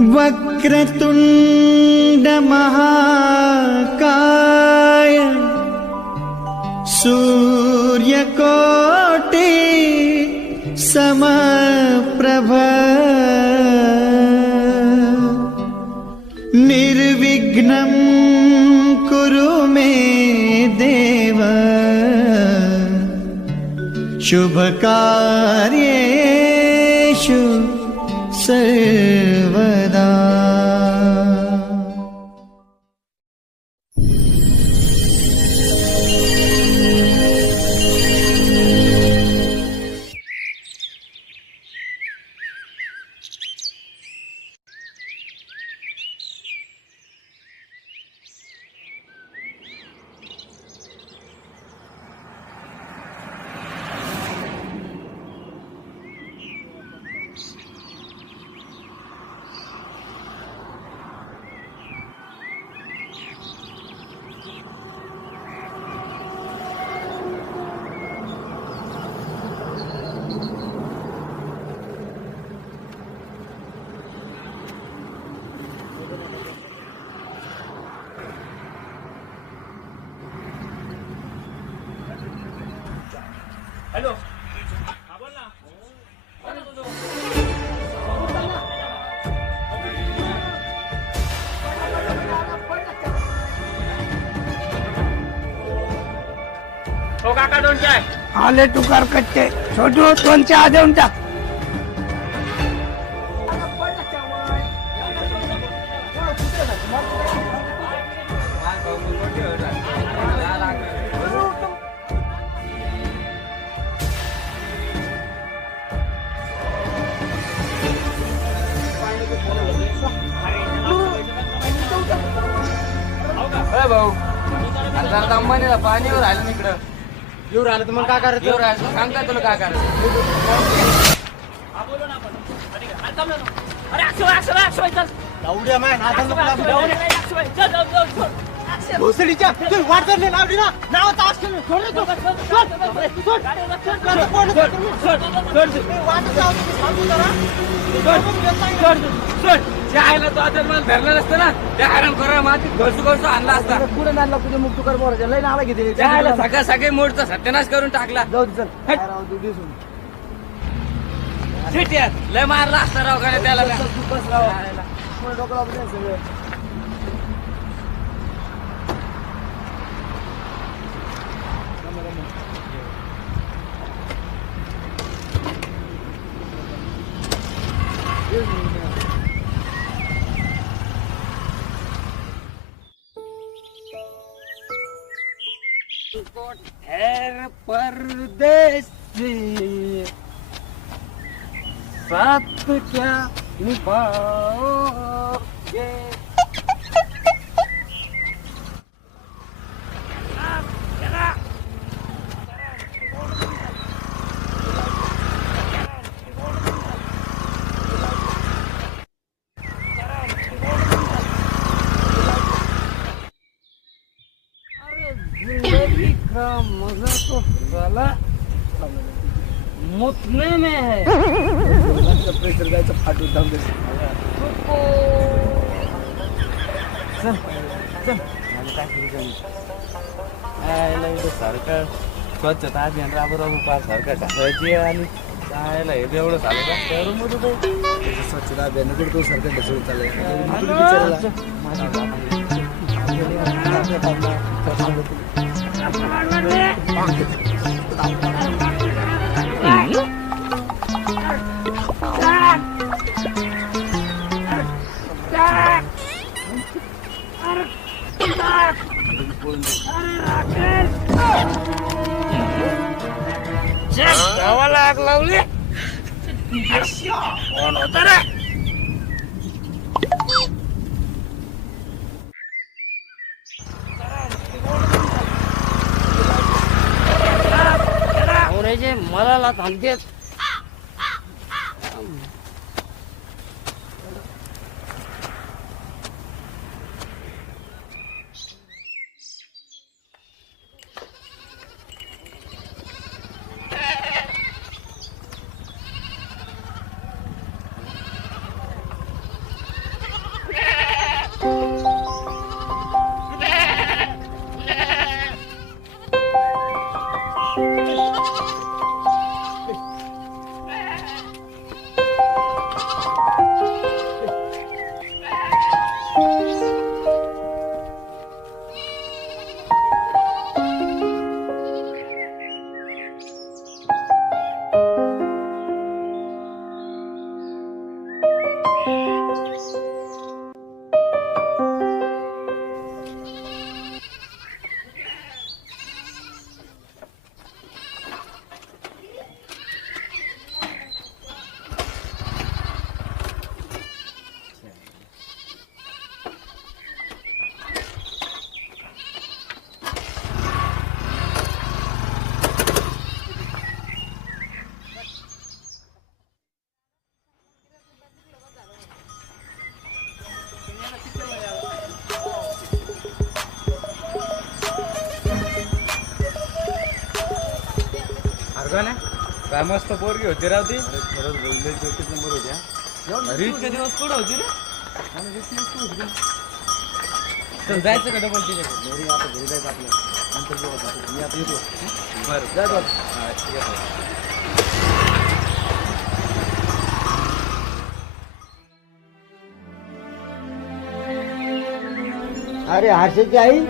वक्रतुंड महाकाय सूर्यकोटि समप्रभ निर्विघ्नं कुरु मे देव शुभकार्येषु सर्वदा। हॅलो, बोल ना. हो काका, दोन चाय. आले तुकार कच्चे छोटू दोन चहा देऊन टाक. भाऊ अंबानीला पाणीवर आलं मी इकडं येऊ राहिलं तर मग काय करायचं? येऊ राहिलं सांग काय तुला काय करायचं. उड्या माय भोसडीच्या वाट धरली लावली ना नावाचा आश्रम आयला तो आता मला धरलं नसतं ना त्या हरण करा मातीत घरसू घरसू आणला असता. पुढे नाला कुठे मुक्त कर मोराच्या लय नावा घेतली त्याला सगळं सगळे मोडचा सत्यानाश करून टाकला. जाऊ दे चल. शिट्यात लय मारला असता राव का त्याला. ठहर परदेसी साथ क्या निभाओगे. जिंदगी का मजा तो साला मुतने में है. प्रेशर जायचं फाटून थांबते. चल चल सरकार स्वच्छता अभियान राबवून सरकार टाकायची आणि जायला हे एवढं चालू स्वच्छता अभियान करतो सरकार ढसळून चाललंय. गावाला आग लावली कोण होत रे. मला थांबतेत. काय मस्त पोरगी होती राव ती. खरंच बोलले 34 नंबर होत्या. अरे इतके दिवस कुठं होती रे? चल जायचं का डबल तिच्याकडे? घरी आता घरी जायचं आपलं. नंतर जेव्हा जातो मी आता येतो. बरं जा बाबा. हा ठीक आहे. अरे हर्षदची आई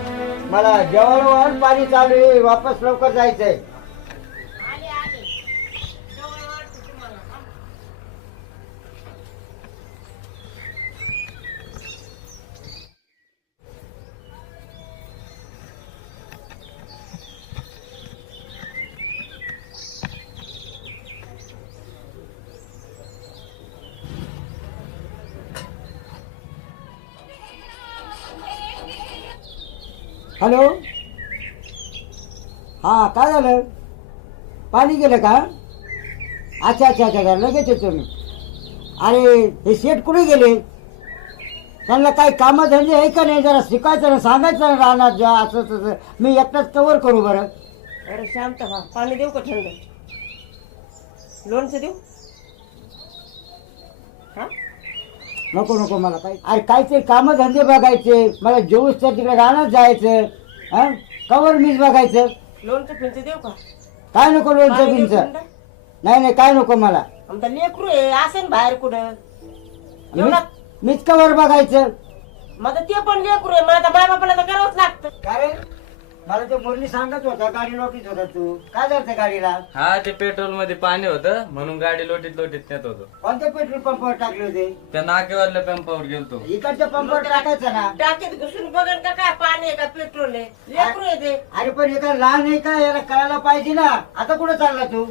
मला जेवण पाणी चालू आहे वापस लवकर जायचंय. हॅलो हां काय झालं पाणी गेलं का? अच्छा अच्छा अच्छा लगेच येतो मी. अरे हे शेठ कुठे गेले? त्यांना काही कामधंदे आहे का नाही? जरा शिकायचं ना सांगायचं ना राहणार ज्या असं तसं. मी एकटाच कवर करू बरं. अरे शांत व्हा. पाणी देऊ का थंड? लोणचं देऊ? हा नको नको मला काही. अरे काहीतरी कामधंदे बघायचे. मला जेवूस तर तिकडे राहणार जायचं. हां कवर मीच बघायचं. लोणचं फिरचं देऊ का? काय नको लोणचं पाणी देऊ बिंचं? थंड? नाही नाही काय नको मला. आमचा लेकरू आहे असेल बाहेर कुठं एवढा. मीच कवर बघायचं. माझं ते पण लेकरू आहे. मला माय बापाला तर करावंच लागतं. काय रे? मला ते मुरली सांगत होता गाडी लोटीत होता तू. काय झालं गाडीला? हा ते पेट्रोल मध्ये पाणी होतं म्हणून गाडी लोटीत लोटीत नेत होतो. कोणत्या पेट्रोल पंपावर टाकले होते? त्या नाकेवाल्या पंपावर गेलतो. इकडच्या पंपावर टाकायचं ना. टाकीत घुसून बघन का काय पाणी आहे का पेट्रोल आहे? लेकरू आहे ते. अरे पण एका लहान आहे का याला कळायला पाहिजे ना. आता कुठं चालला तू?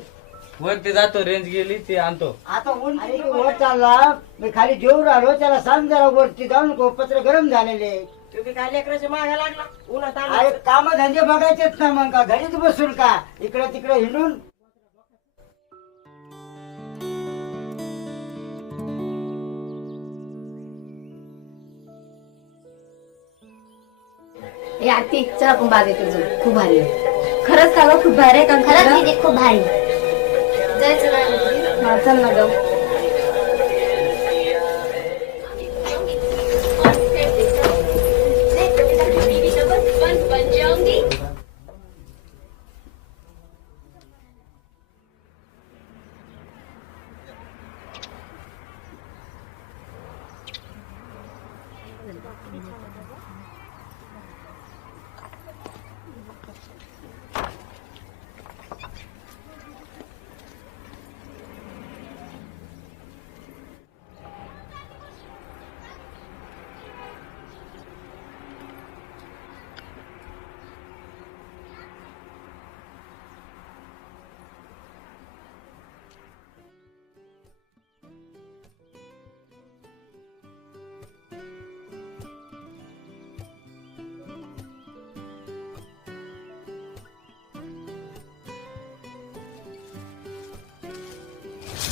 वरती जातो रेंज गेली ती आणतो. आता वर चालला. मी खाली जेवून राहिलो. त्याला सांग जरा वरती जाऊ नको पत्र गरम झालेले. तुम्ही काय लेकराच्या मागा लागला उन्हात अरे आला. काम धंदे बघायचेच ना मग का घरीच बसून का इकडे तिकडे हिंडून. ए आरती चल आपण बागेकडे जाऊ. खूप भारी आहे. खरंच का गं? खूप भारी आहे का? खरंच दीदी खूप भारी. जायचं ना? हा चल ना जाऊ.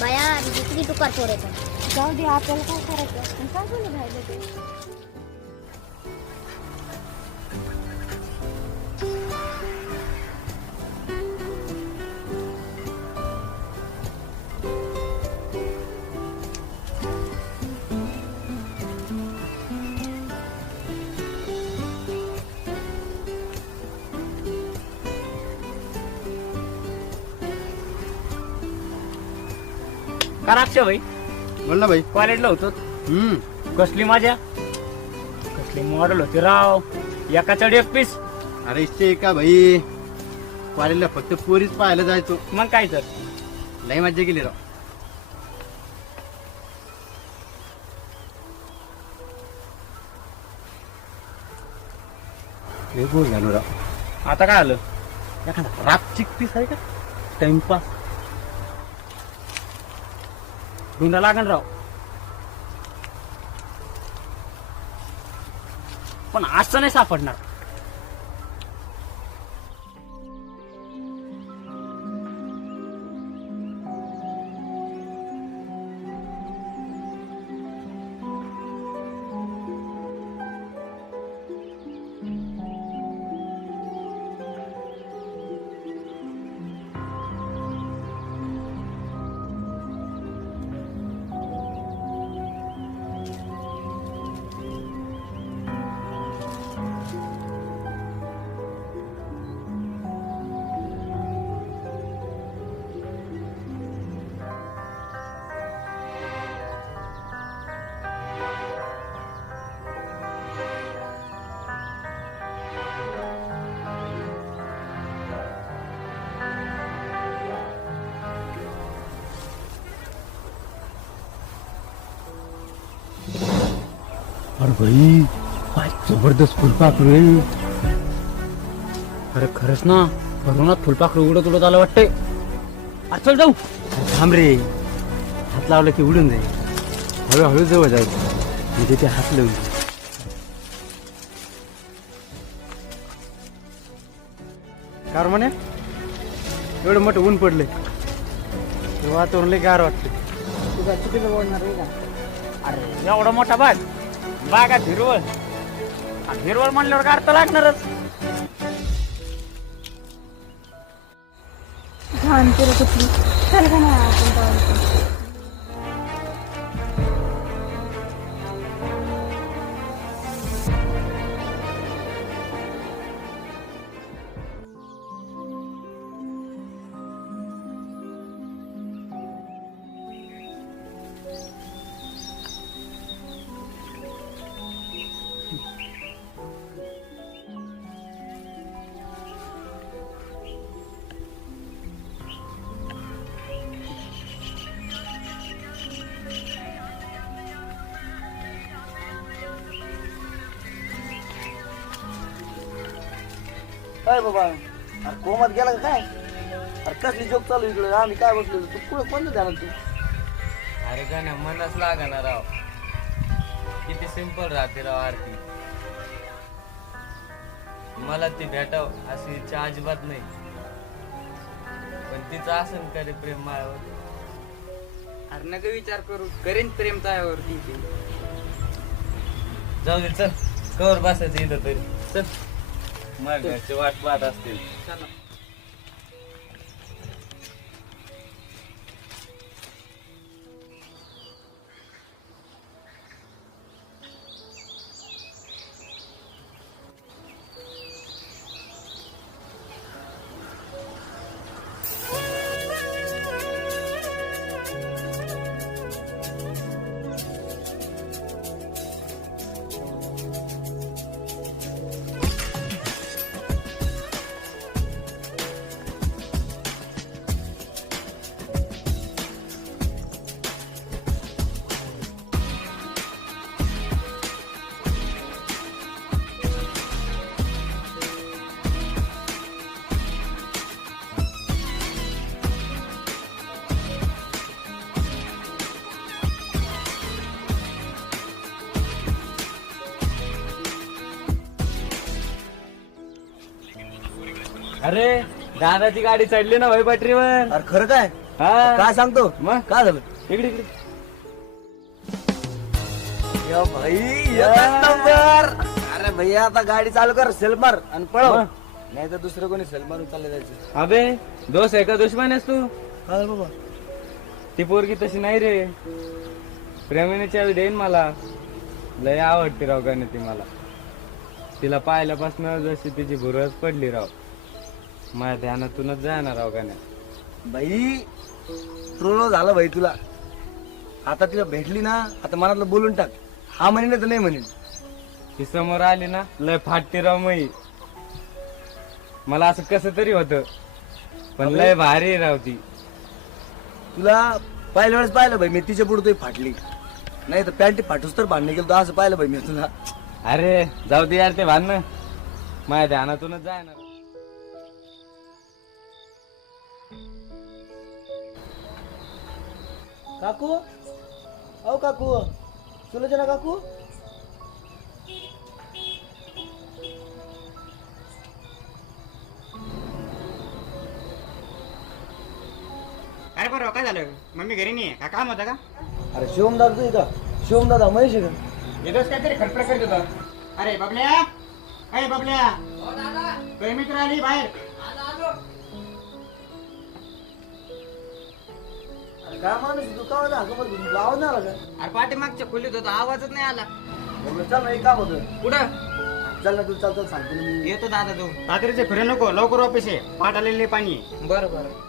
बाया किती टुकार चोरायचा. जाऊ दे आपल्याला काय करायचं? काय झालं राहिलं ते? का राक्षा भाई बोल ना भाई. कॉलेजला होतो. कसली मजा, कसली मॉडेल होती राव. एका चढ एक पीस. अरे इच्छे का भाई कॉलेजला फक्त पोरीच पाहायला जायचो. मग काय तर लय मज्जा केली राव. बोल झालो राव. आता काय आलं? एखादा राप चिक पीस आहे का टाइमपास? धुंडा लागण राव. पण असं नाही सापडणार. अरे भाई काय जबरदस्त फुलपाखरू आहे. अरे खरंच ना भरूनात फुलपाखरू उडत उडत आलं वाटतंय. अरे चल जाऊ. थांब रे, हात लावला की उडून जाईल. हळूहळू जवळ जाईल म्हणजे ते हात लावून. कार म्हणे एवढं मोठं ऊन पडले, वातावरण लय गार वाटतं. तुझा चुकीचं बोलणार आहे का? अरे एवढा मोठा बाग, बागात हिरवळ. हिरवळ म्हणल्यावर काय अर्थ लागणारच. घाण केलं कुठली चल का नाही आपण जाऊ. काय बाबा, अरे कोमात गेला का काय? अरे कसली जोक चालू इकडे, आम्ही काय बसलो तू पुढे कोणतं ध्यान तू? अरे गाण्या मनच लागणार राव. किती सिंपल राहते राव आरती. मला ती भेटाव अशी इच्छा अजिबात नाही, पण तिचं असन करे प्रेम मायावर. अरे नका विचार करू, करेन प्रेम तायावरती. जाऊ दे चल, कवर बसायचं इथं तरी. चल मग घरचे वाट पाहत असतील. अरे दादाची गाडी चढली ना भाई पटरीवर. अरे खरं काय? हा काय सांगतो मग काय झालं? इकडे इकडे. या भाई एकच नंबर. अरे भैया आता गाडी चालू कर, सेल्फ मार आणि पळव, नाही तर दुसरं कोणी सेल्फ मारून चाललं जायचं. अबे दोस्त आहे का दुश्मन आहेस तू? काय झालं बाबा? ती पोरगी तशी नाही रे. प्रेमाने चावी देईन मला. लय आवडते राव गाणे ती मला. तिला पाहिल्यापासून जशी तिची भुरस पडली राव. माझ्या ध्यानातूनच जाणार राव गाण्या. भाई ट्रोल झालं भाई तुला. आता तिला भेटली ना, आता मनातलं बोलून टाक. हा म्हणेल तर नाही म्हणेल. ती समोर आली ना लय फाटते राव मई. मला असं कसं तरी होतं, पण लय भारी आहे राव ती. तुला पहिल्या वेळेस पाहिलं भाई मी तिच्या पुढे फाटली, नाही तर पॅन्ट फाटूस तर भांडणे गेलो असं पाहिलं भाई मी तुला. अरे जाऊ दे यार ते भांडणं. माझ्या ध्यानातूनच जाणार. काकू, अहो काकू, सुलोचना काकू. अरे बरं काय झालं? मम्मी घरी नाही का? काम होतं का? अरे शिवम दादा तू का? शिवम दादा महेश आहे का? येतोस काहीतरी खडपड करत होता. अरे बबल्या, अरे बबल्या, काही मित्र आली बाहेर. अरे काय माणूस तू का होता? आवाज नाही आला का? अरे पाठीमागच्या खोलीत होता, आवाजच नाही आला. बरं, चल ना एक काम होतं. कुठं चल ना तू चालतो सांगतो ना मी. येतो दादा तू? रात्रीचे फिरे नको, लवकर ऑफिस आहे. पाठ आलेले पाणी आहे. बरं बरं.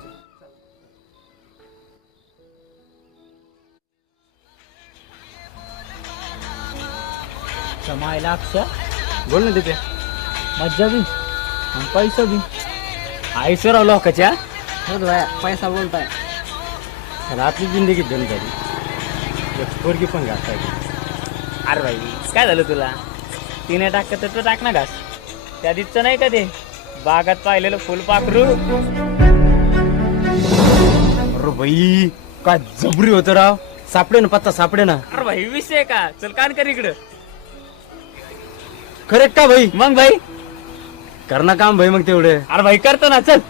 समायला अक्षा बोल ना तिथे. मज्जा बी आणि पैसा बी आयसर राव लोकाच्या. पैसा बोलताय. रात्री जिंदगी धन झाली. एक पोरगी पण घालताय. अरे भाई काय झालं तुला? तिने टाकत तर तू टाक ना घास. त्या दिवचं नाही का ते बागात पाहिलेलं फुलपाखरू? अरे भाई काय जबरी होतं राव. सापडे ना पत्ता सापडे ना. अरे भाई विषय का? चल कान कर इकडं. खरे का भाई? मग भाई कर ना काम भाई मग तेवढे. अरे भाई करतो ना चल.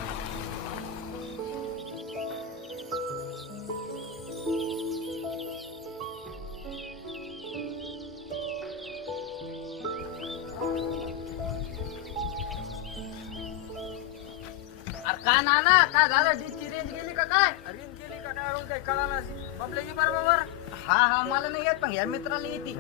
का नाना काय झालं डिस्ची रेंज गेली का काय? रेंज गेली का काय रोज कळा ना बबले की बरोबर. हा मला नाही येत पण या मित्राला येते.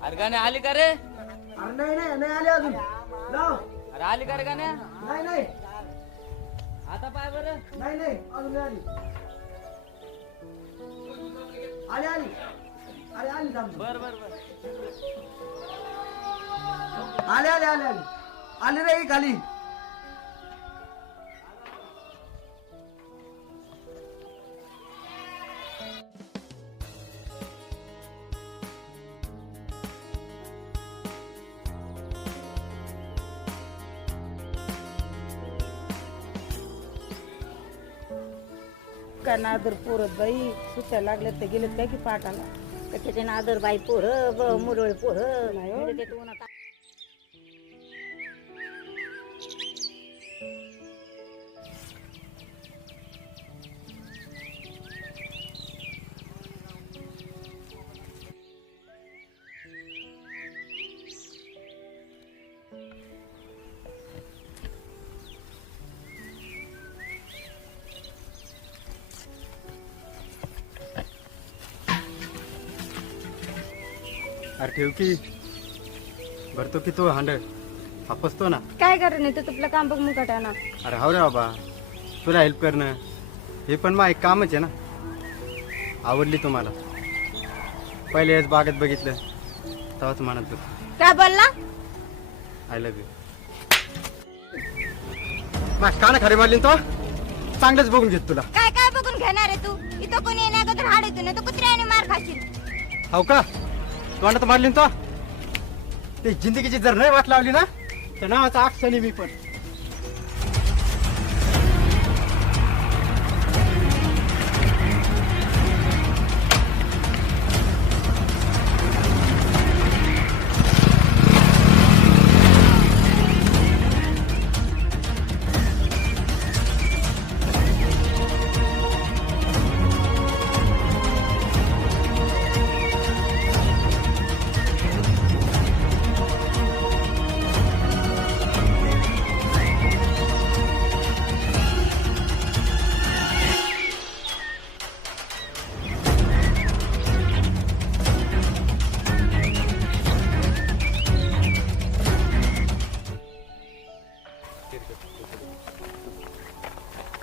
अरे गाण्या आली का रे? नाही आले अजून. लाव. अरे आली का रे गाण्या? नाही आता पाय बरं. नाही अजून नाही आली. आली थांब. बर आले रे खाली. का नादर पोरत बाई सुट्या लागल्या तर गेलेत काय की पाठाला. त्याचे नादर बाई पोरं मुरळ पोरं अरे ठेव की. भरतो की तो हांड हापसतो ना. काय करू नाही तू तुला काम बघ मुकाटा ना. अरे हो रे बाबा तुला हेल्प करणं हे पण मग एक कामच आहे ना. आवडली तुम्हाला पहिले याच बागेत बघितलं तेव्हाच म्हणत होतो काय बोलला? I love you. मग का ना खरे मारली तो चांगलंच बघून घेत तुला. काय काय बघून घेणार आहे तू? इथं कोणी येण्याअगोदर हाड येतो ना तू कुत्र्याने मार खाशील. हो का तोंडात तर मारली तो. ते जिंदगीची जर नाही वाट लावली ना तर नावाचा अक्षणी मी पण.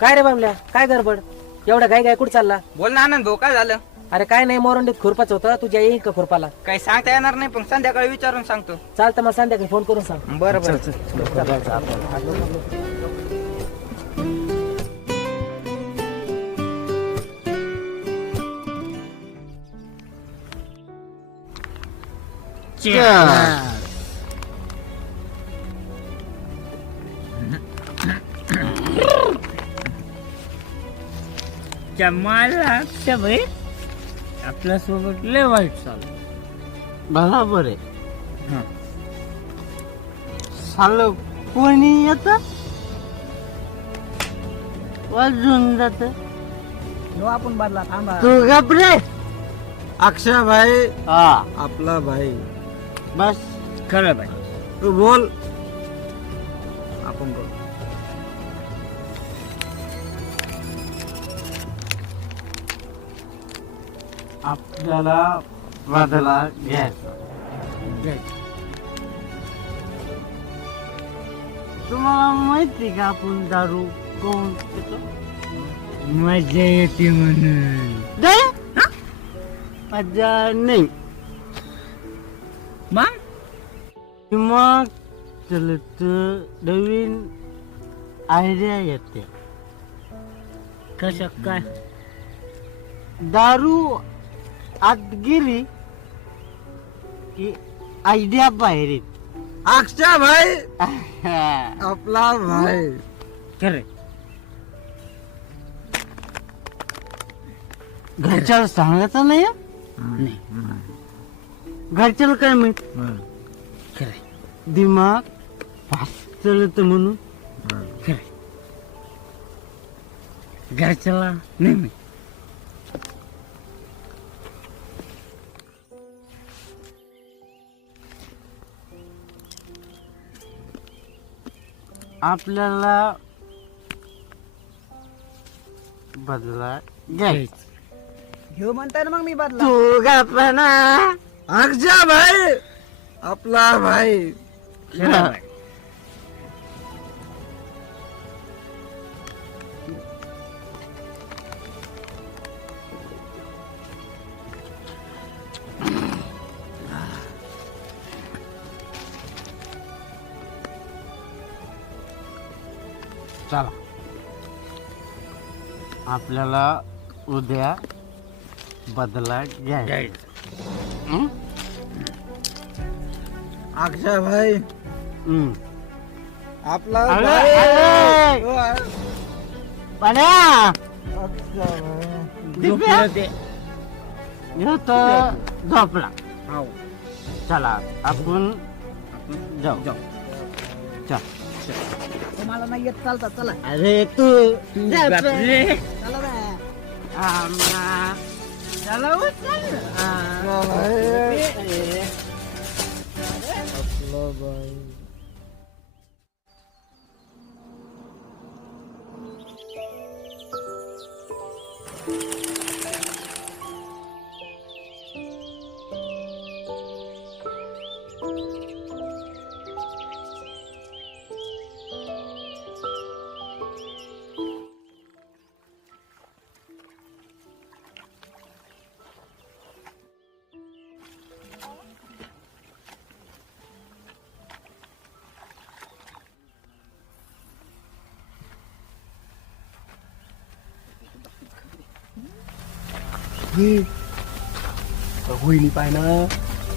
काय रे बाबल्या काय गडबड एवढा गाय कुठं चालला? बोल ना आनंद भाऊ काय झालं? अरे काय नाही मोरंडीत खुरपाच होतं तुझ्या येईल का खुरपाला? काही सांगता येणार नाही पण संध्याकाळी विचारून सांगतो. चालतं मग संध्याकाळी फोन करून सांग. बरं मला भाई आपल्या सोबत लय वाईट चालू. बरोबर आहे. साल कोणी येत वाजून जात. आपण बदला थांबा. तू घाबरे अक्षय भाई हा आपला भाई बस खरं बाई तू बोल. आपण करू. आपल्याला बदला घ्यायचा. तुम्हाला माहिती का आपण दारू कोण पितो? मजा येते म्हणून. मजा नाही मग चलत नवीन आयडिया येते. कशा काय? दारू आत गेली की आयडिया बाहेर येते. अक्षा भाई आपला भाई. खरे घरच्याला सांगायचं नाही हं? घरच्याला काय माहित? खरे दिमाग फास्ट चालत म्हणून. खरे घरच्याला नाही माहित. आपल्याला बदला घ्यायचा. घेऊ म्हणताय ना मग मी बदला. तू गप्पना. अक्षा भाई आपला भाई. चला आपल्याला उद्या बदला घ्यायचा. हं? अक्षा भाई हं. आपला अरे, भाई. अरे. पाण्या दिप्या. ह्यो तर झोपला. चला आपण जाऊ. चल. तुम्हाला नाही येत चालता चला. अरे तू चला ना. चला उचल. होईनी पाय ना.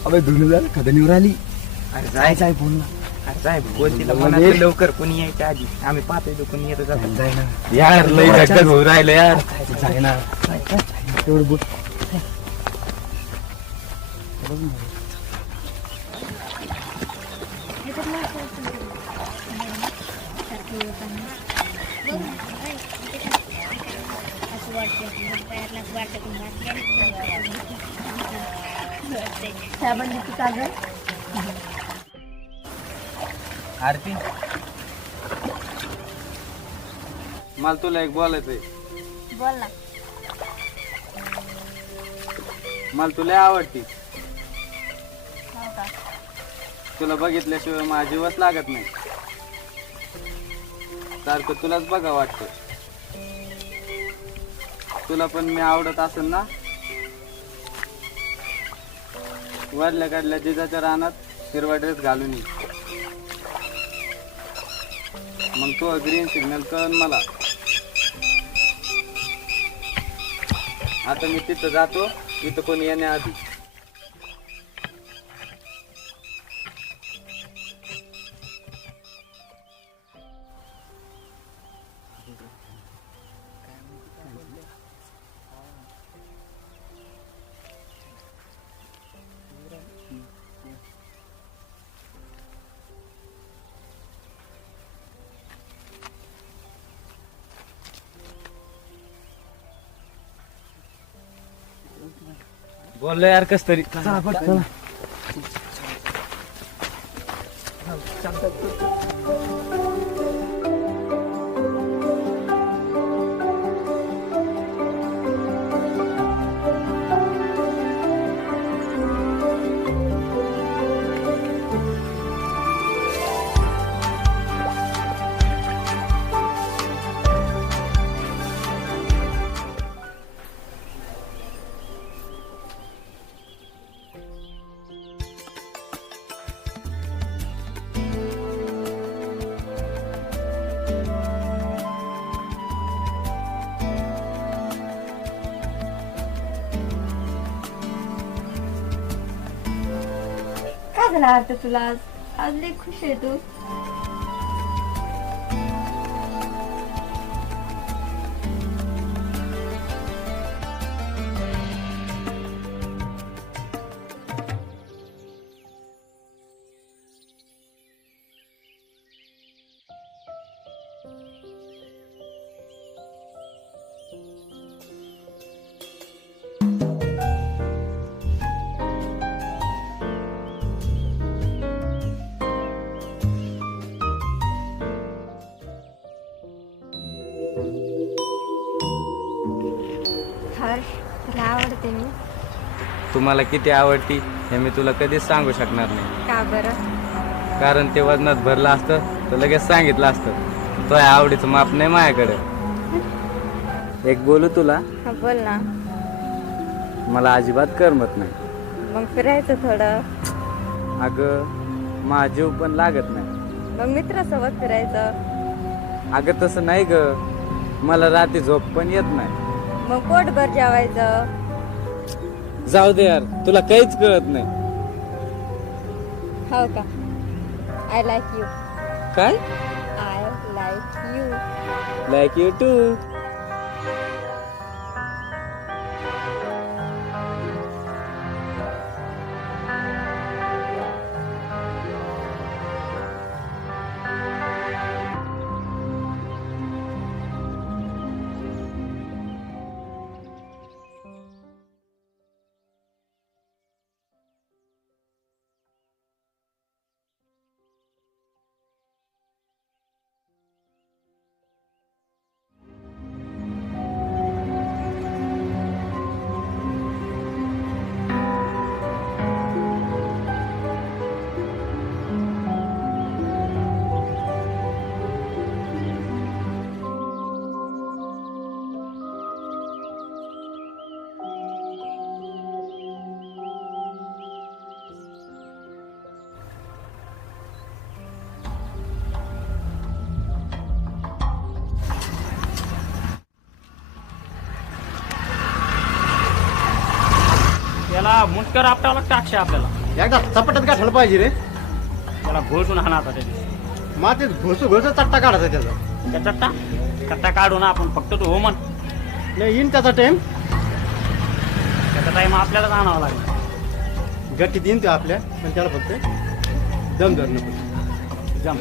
अबे धुणं झालं खदनीवर आली. अरे जायचं आहे फोन ना. अरे साहेब बोल तिला म्हणा लवकर कोणी यायच्या आधी आम्ही पाहतोय कोणी येत जाय ना यार. लई धगधग होऊ राहिलं यार. जाय ना तेवढं बोल. आरती मला तुला एक बोलायचंय. बोल ना. मला तुला आवडती. हो का? तुला बघितल्याशिवाय माझा जीवच लागत नाही. सारखं तुलाच बघा वाटतं. तुला पण मी आवडत असेल ना. वरल्या काढल्या जिजाच्या रानात हिरवा ड्रेस घालून ये. मग तो ग्रीन सिग्नल कळन मला. आता मी तिथं जातो. इथं कोणी येण्याआधी. बोललो यार कस तरी. चला काय झालं अर्थ तुला आज? आज लई खुश आहे तू. हर्ष, तुला आवडते मी. तुम्हाला किती आवडती हे मी तुला कधीच सांगू शकणार नाही. का बरं? कारण ते वजनात भरलं असतं तर लगेच सांगितलं असतं. तो आवडीचं माप नाही माझ्याकडे. एक बोलू तुला? हा बोल ना. मला अजिबात करमत नाही. मग फिरायचं थोडं. अगं माझा जीव पण लागत नाही. मग मित्रासोबत फिरायचं. अगं तसं नाही ग, मला रात्री झोप पण येत नाही. मग पोटभर जेवायचं. जाऊ दे यार, तुला काहीच कळत नाही. हो का? I like you. काय? I like you. Like you too. त्याला मुटकर आपटावं लागतं अक्षय आपल्याला. एकदा चपटत गाठलं पाहिजे रे. त्याला घोळसून हाणा आता त्याची. मातीत घोसू घोसू चट्टा काढायचा त्याचा. त्या चट्टा चट्टा काढू ना आपण. फक्त तू हो म्हण. नाही येईन त्याचा टाइम. त्याचा टाइम आपल्यालाच आणावा लागेल. गट्टीत येईन ते आपल्या, पण त्याला फक्त दम धरणं पडतं. जम.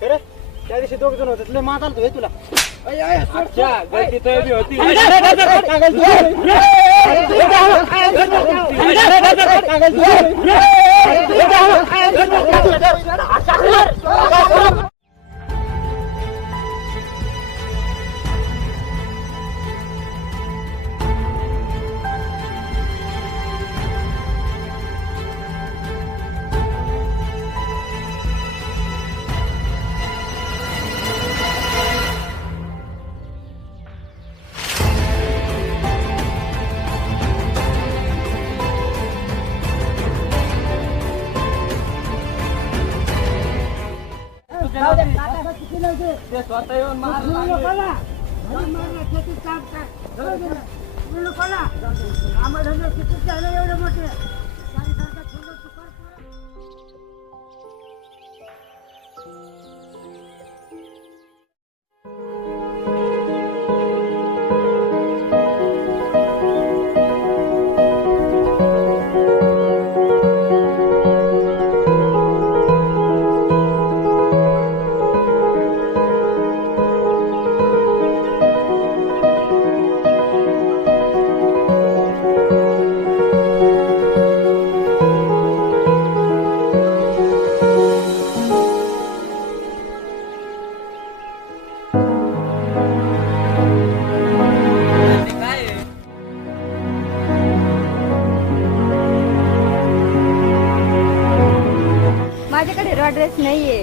खरं त्या दिवशी दोघ जण होते, लय मात आलतो तुला. गलती तर बी होती. ते स्वतः येऊन मारला. एवढे मोठे माझ्याकडे रॉ ड्रेस नाहीये.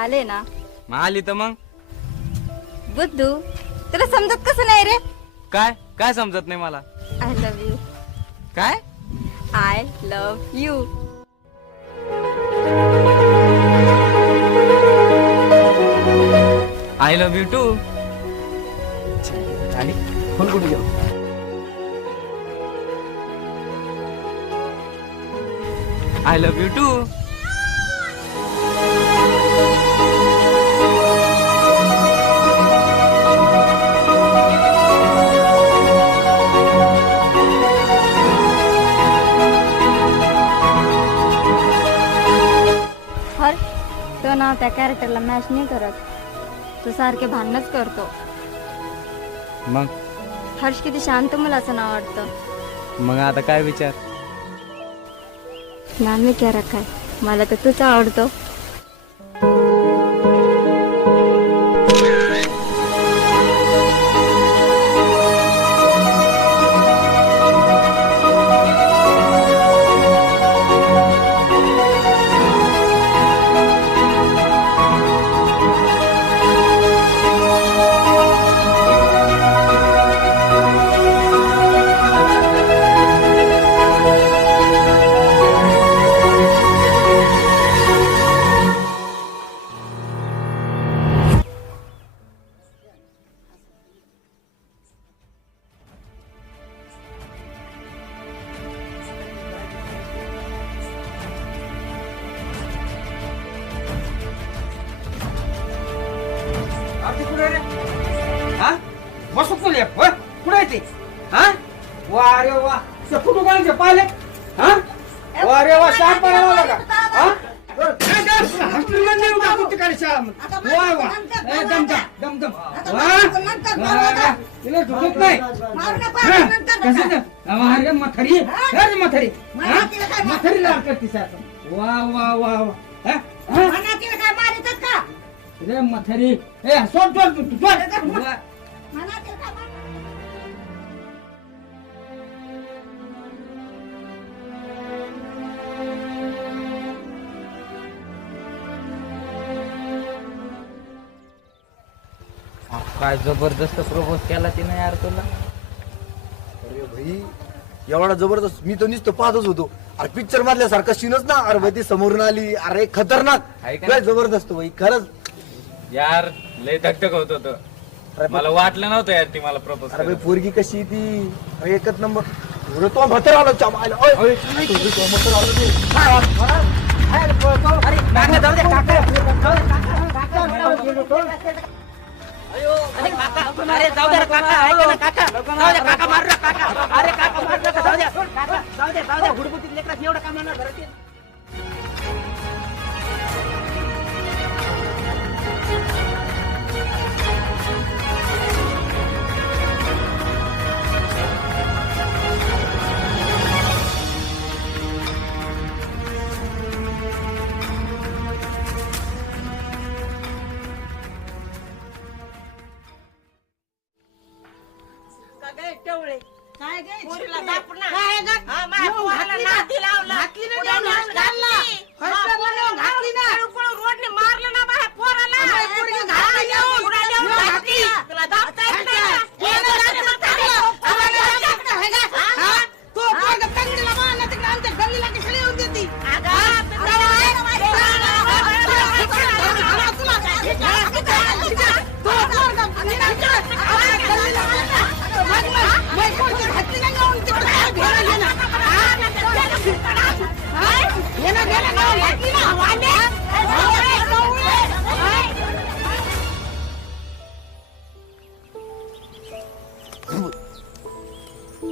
आले ना. मग आली तर मग बुद्धू तुला समजत कसं नाही रे. काय काय समजत नाही मला. I love you. काय I love you. I love you too. आणि फोन कुठे गेलो. I love you too. हर तो नाव त्या कॅरेक्टरला मॅच नाही करत. तो सारखे भांडणच करतो. मग हर्ष किती शांत मुलाचं नाव वाटतं. मग आता काय विचार. लहान विचारा काय मला तर तूच आवडतो. बसू कुठे कुठे ते हा वा रे वा कुठं कोणाचे पाहिले हा वा रे वा शाळा पडायला का हा मथरी सोड काय जबरदस्त प्रपोज केला तिने यार तुला. अरे भाई एवढा जबरदस्त मी तर नुसतं पाहतच होतो. अरे पिक्चर मधल्या सारखं सीनच ना. अरे भाई ती समोरून आली. अरे खतरनाक आहे का? काय जबरदस्त भाई खरंच. यार लय धकधक होत होतं. मला वाटलं नव्हतं यार ती मला प्रपोज. अरे भाई पोरगी कशी ती. अरे एकच नंबर. अरे तो म्हातारा आलो चमायला. तो म्हातारा आलो ते. अरे जाऊ द्या काका ऐका ना काका जाऊ द्या काका मारू नका काका अरे काका मारू नका जाऊ द्या काका जाऊ द्या हुडबुटीत लेकरात एवढं काम नाही घरात.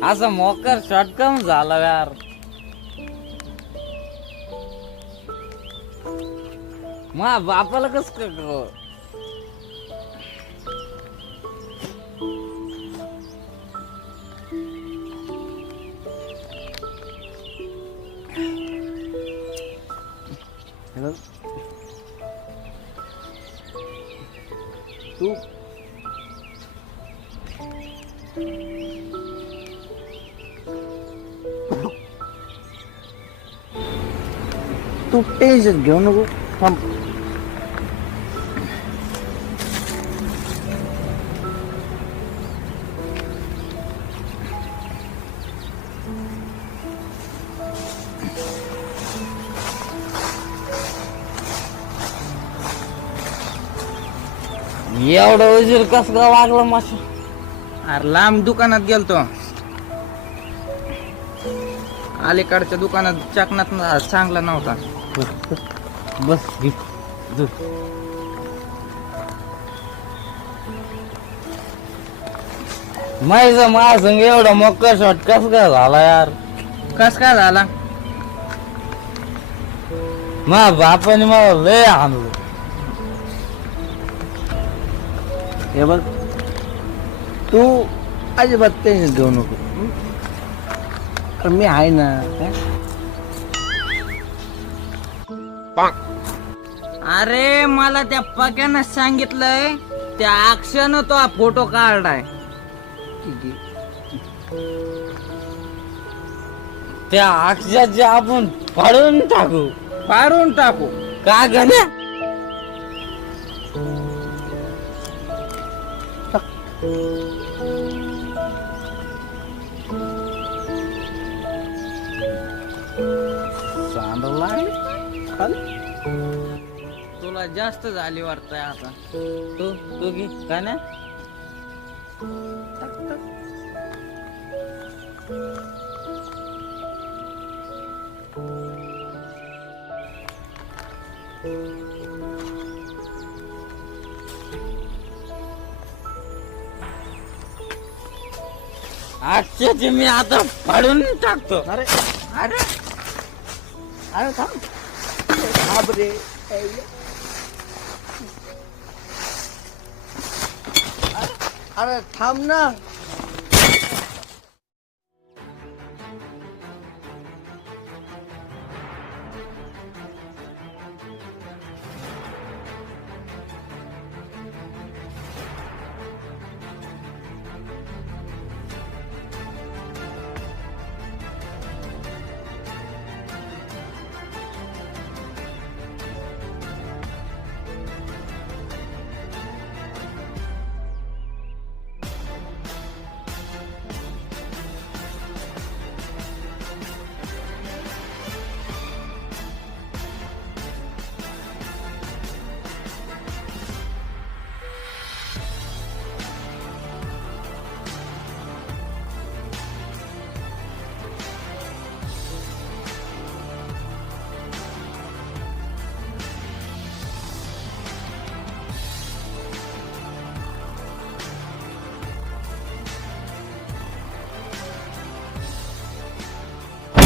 असा मोकर शॉर्टकम झाला यार. मा बापाला कस करू. तू तू टेन्शन घेऊ नको. थांब एवढं उजीर कस का वागला माशा? अरे लांब दुकानात गेलतो, अलीकडच्या दुकानात चकनात चांगला नव्हता. बस घे. माझं संग एवढा मोक्का शॉट कस काय झाला यार? कस काय झाला? मा बापाने मला लय आणलं. हे बघ, तू अजिबात टेन्शन घेऊ नको, मी आहे ना. अरे मला त्या पक्यानं सांगितलंय, त्या अक्षयानं तो फोटो काढलाय. त्या अक्षराचे आपण फाडून टाकू का गण्या? तुला जास्त झाली वाटतंय आता. तू घे गण्या. अक्षरचे मी आता फाडून टाकतो. अरे अरे अरे थांब, बापरे. अरे थांब ना.